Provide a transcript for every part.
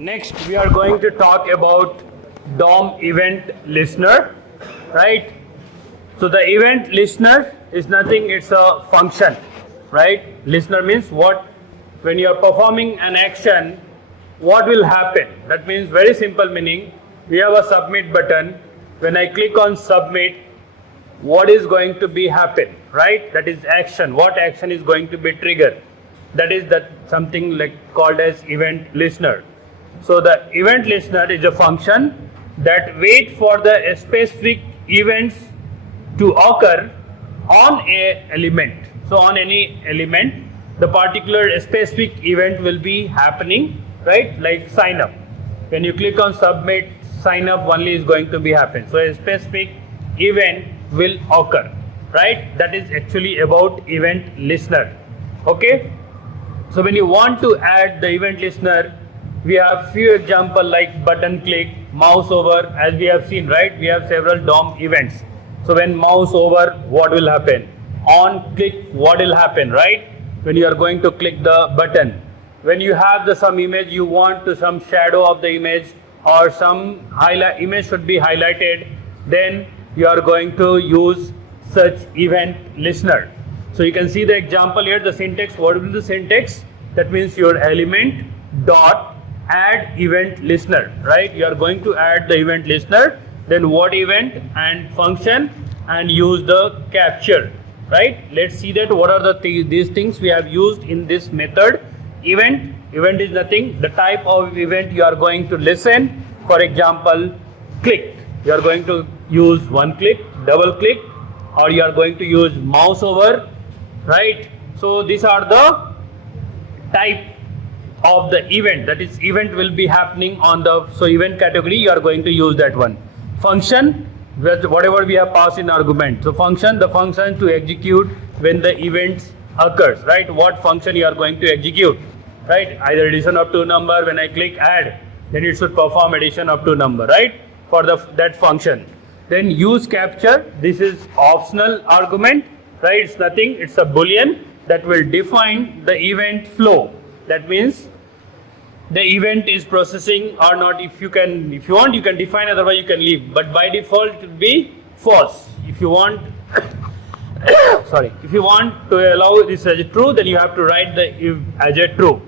Next, we are going to talk about DOM event listener, right? So the event listener is nothing, it's a function, right? Listener means what? When you are performing an action, what will happen? That means very simple meaning, we have a submit button. When I click on submit, what is going to be happen, right? That is action. What action is going to be triggered? That is something like called as event listener. So the event listener is a function that wait for the specific events to occur on a element. So on any element, the particular specific event will be happening, right? Like sign up. When you click on submit, sign up only is going to be happen. So a specific event will occur, right? That is actually about event listener. Okay. So when you want to add the event listener, we have few example like button click, mouse over, as we have seen, right? We have several DOM events. So when mouse over, what will happen? On click, what will happen, right? When you are going to click the button. When you have some image, you want to some shadow of the image or some image should be highlighted, then you are going to use such event listener. So you can see the example here, the syntax. What will be the syntax? That means your element dot add event listener, right? You are going to add the event listener, then what event and function, and use the capture, right? Let's see that what are these things we have used in this method. Event is nothing, the type of event you are going to listen. For example, click, you are going to use one click, double click, or you are going to use mouse over, right? So these are the type of the event, that is event will be happening on the, so event category you are going to use that one. Function, whatever we have passed in argument. So function, the function to execute when the events occurs, right? What function you are going to execute, right? Either addition of two number, when I click add, then it should perform addition of two number, right? For that function. Then use capture, this is optional argument, right? It's nothing, it's a boolean that will define the event flow. That means the event is processing or not. If you want, you can define, otherwise you can leave. But by default it will be false. If you want if you want to allow this as a true, then you have to write the if as a true.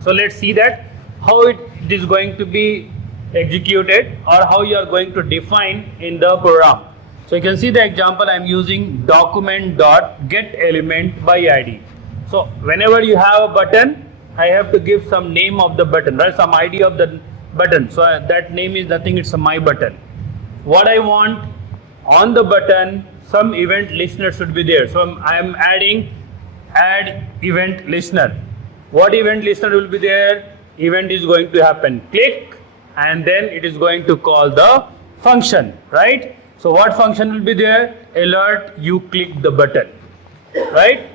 So let's see that how it is going to be executed or how you are going to define in the program. So you can see the example, I am using document.getElement by ID. So whenever you have a button, I have to give some name of the button, right? Some ID of the button. So that name is nothing, it's my button. What I want on the button, some event listener should be there. So I am adding add event listener. What event listener will be there? Event is going to happen click, and then it is going to call the function, right? So what function will be there? Alert you click the button, right?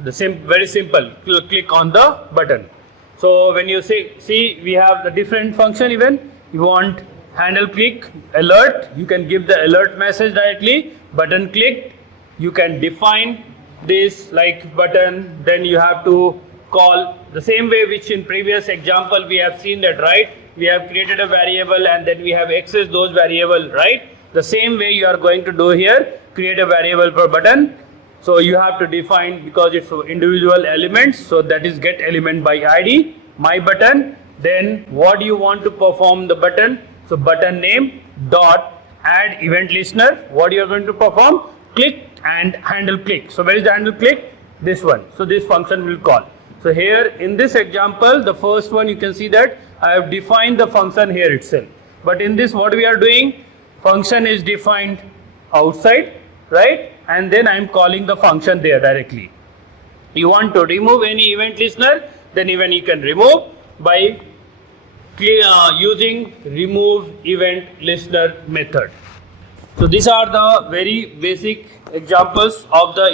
Very simple, click on the button. So when you see we have the different function. Even you want handle click, alert, you can give the alert message directly. Button clicked, you can define this like button, then you have to call the same way which in previous example we have seen that, right? We have created a variable and then we have accessed those variable, right? The same way you are going to do here, create a variable for button. So you have to define, because it's individual elements, so that is get element by ID, my button. Then what you want to perform the button, so button name dot add event listener. What you are going to perform? Click and handle click. So where is the handle click? This one. So this function will call. So here in this example, the first one, you can see that I have defined the function here itself. But in this, what we are doing, function is defined outside, right? And then I am calling the function there directly. You want to remove any event listener, then even you can remove by using remove event listener method. So these are the very basic examples of the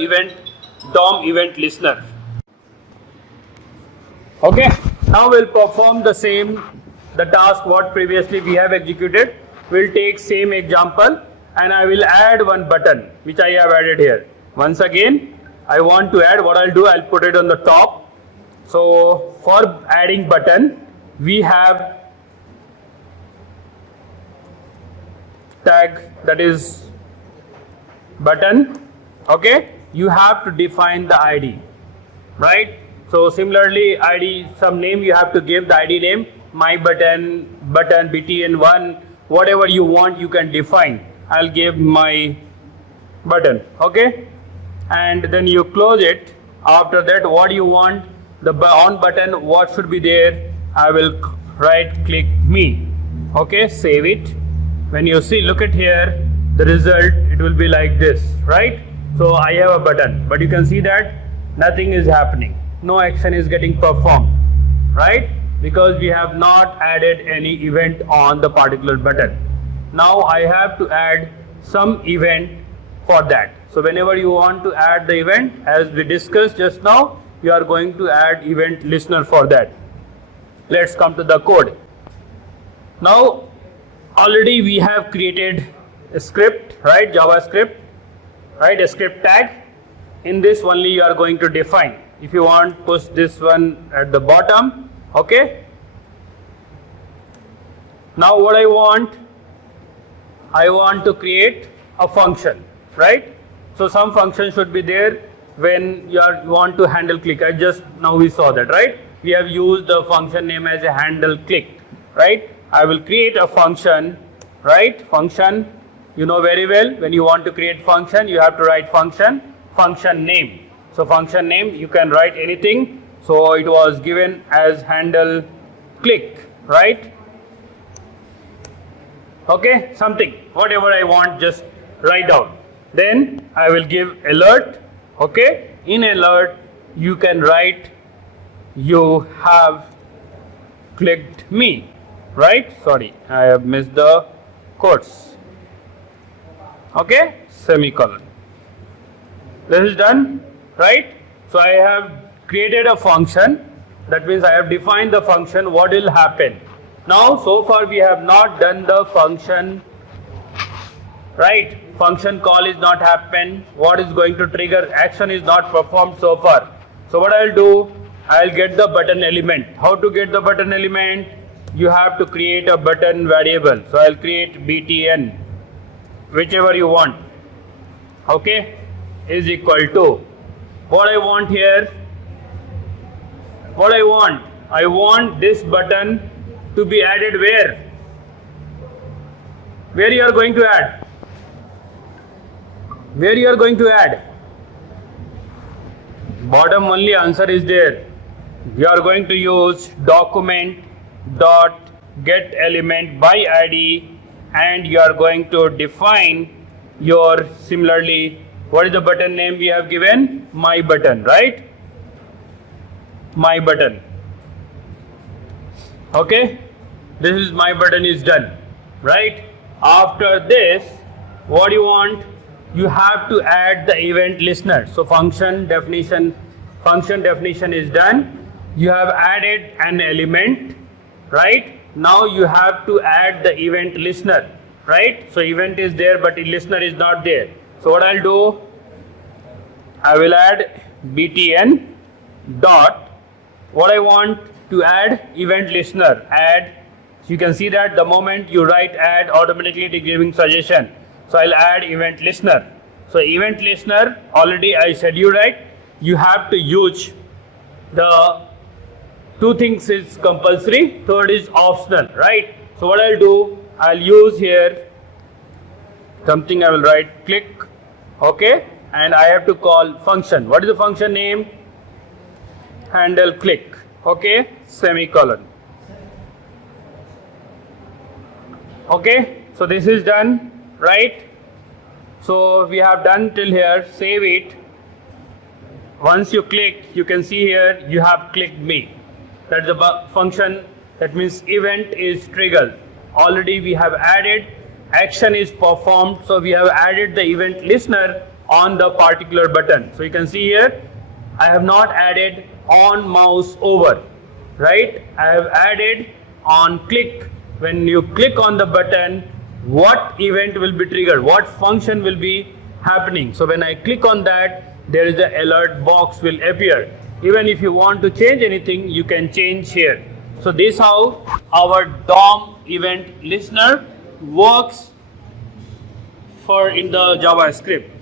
DOM event listener. Okay, now we'll perform the task what previously we have executed. We'll take same example and I will add one button which I have added here. Once again, I want to add, what I'll do, I'll put it on the top. So for adding button, we have tag, that is button. Okay, you have to define the ID, right? So similarly, ID, some name you have to give, the ID name, my button, button btn1, whatever you want you can define. I'll give my button. Okay, and then you close it. After that, what you want, the on button, what should be there? I will right click me. Okay, save it. When you see, look at here, the result, it will be like this, right? So I have a button, but you can see that nothing is happening, no action is getting performed, right? Because we have not added any event on the particular button. Now I have to add some event for that. So whenever you want to add the event, as we discussed just now, you are going to add event listener for that. Let's come to the code. Now already we have created a script, right? JavaScript, right? A script tag. In this only you are going to define. If you want, push this one at the bottom. Okay. Now what I want to create a function, right? So some function should be there when you want to handle click. Now we saw that, right? We have used the function name as a handle click, right? I will create a function, right? Function, you know very well, when you want to create function, you have to write function name. So function name, you can write anything. So it was given as handle click, right? Okay, something, whatever I want, just write down. Then I will give alert. Okay, in alert you can write you have clicked me, right? Sorry, I have missed the quotes. Okay, semicolon. This is done, right? So I have created a function. That means I have defined the function. What will happen? Now so far we have not done the function, right? Function call is not happened. What is going to trigger? Action is not performed so far. So what I'll do, I'll get the button element. How to get the button element? You have to create a button variable. So I'll create btn, whichever you want. Okay, is equal to what I want here. What I want this button to be added where? Where you are going to add? Where you are going to add? Bottom only answer is there. We are going to use document dot get element by id, and you are going to define your, similarly, what is the button name we have given? My button, right? My button. Okay, this is my button is done, right? After this, what you want? You have to add the event listener. So function definition is done. You have added an element, right? Now you have to add the event listener, right? So event is there, but the listener is not there. So what I'll do, I will add btn dot, what I want to add, event listener, add. So you can see that the moment you write add, automatically it is giving suggestion. So I'll add event listener. So event listener, already I said you right, you have to use the two things is compulsory, third is optional, right? So what I'll do, I'll use here something, I will write click, okay, and I have to call function. What is the function name? Handle click, okay, semicolon. Okay, so this is done, right? So we have done till here. Save it. Once you click, you can see here you have clicked me. That's the function. That means event is triggered. Already we have added, action is performed. So we have added the event listener on the particular button. So you can see here, I have not added on mouse over, right? I have added on click. When you click on the button, what event will be triggered, what function will be happening. So when I click on that, there is the alert box will appear. Even if you want to change anything, you can change here. So this how our DOM event listener works for in the JavaScript.